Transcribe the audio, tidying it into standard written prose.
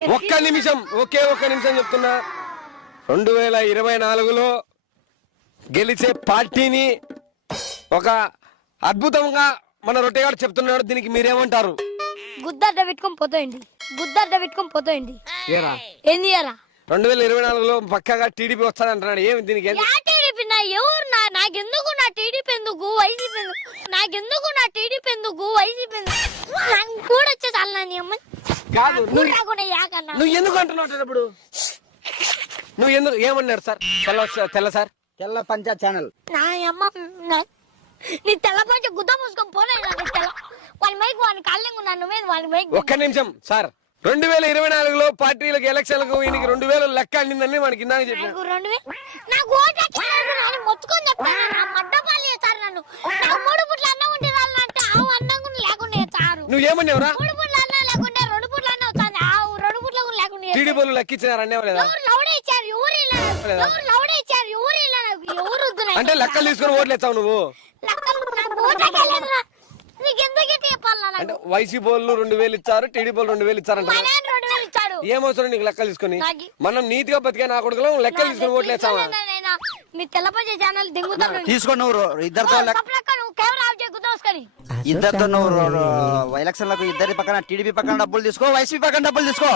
ఒక్క నిమిషం చెప్తున్నా. 2024లో గెలిచే పార్టీని ఒక అద్భుతంగా మన రొట్టెగాడు చెప్తున్నాడు. దీనికి మీరేమంటారు? గుద్దడ్డ పెట్టుకొని పోతాయండి. ఏంది 2024లో పక్కగా టీడీపీ వస్తాదంటున్నాడు. ఏమి దీనికి? టీడీపీ నాకెందుకు నా టీడీపీ ఎందుకు వైసీపీ ఎందుకు వైసీపీ కూడా వచ్చే చాలా కాదు. నువ్వు ఎందుకు అంటున్నావు? ఇప్పుడు నువ్వు ఎందుకు ఏమన్నారు సార్? తెల్ల సార్, తెల్ల పంచాయత్ ఛానల్ నా అమ్మ నీ తెల్ల పంచ గుద్ద మూసుకొని పోలేదు. వాళ్ళ మైక్ వాడిని కాళ్ళంగా ఉన్నాను వాళ్ళ మైక్. ఒక్క నిమిషం సార్. 2024లో పార్టీలకు ఎలక్షన్లకు ఈయనకి 2000 లెక్క అండిందని మనకి ఇందాక చెప్పాను. నాకు ఓటు మొత్తుకొని చెప్పాను. మడ్డపాలు చేస్తారు నన్ను. నాకు 3 పుట్ల అన్నం ఉంటే అంటే ఆవు అన్నం కూడా లేకుండా చేస్తారు. నువ్వేమన్నావురా? 3 పుట్ల అన్నం లేకుండా 2 పుట్ల అన్నం అవుతుంది. ఆవు 2 పుట్ల కూడా లేకుండా టీడీపీలు లెక్కించారు అన్నేవలేదా? లౌడే ఇచ్చారు. ఎవరు అంటే లెక్కలు తీసుకొని ఓట్లు ఎత్తావు నువ్వు? అంటే వైసీపీ వాళ్ళు 2000 ఇచ్చారు, టీడీపీ వాళ్ళు 2000 ఇచ్చారంట. ఏమవసరం నీకు లెక్కలు తీసుకొని? మనం నీతిగా బతికే నా కొడుకులో లెక్కలు తీసుకొని ఓట్లు వేస్తావా? మీ తెల్లపంచ ఛానల్ దింగుతాను తీసుకోండి. నువ్వు ఇద్దరితో నువ్వు ఎలక్షన్లకు ఇద్దరి పక్కన టీడీపీ పక్కన డబ్బులు తీసుకో, వైసీపీ పక్కన డబ్బులు తీసుకో.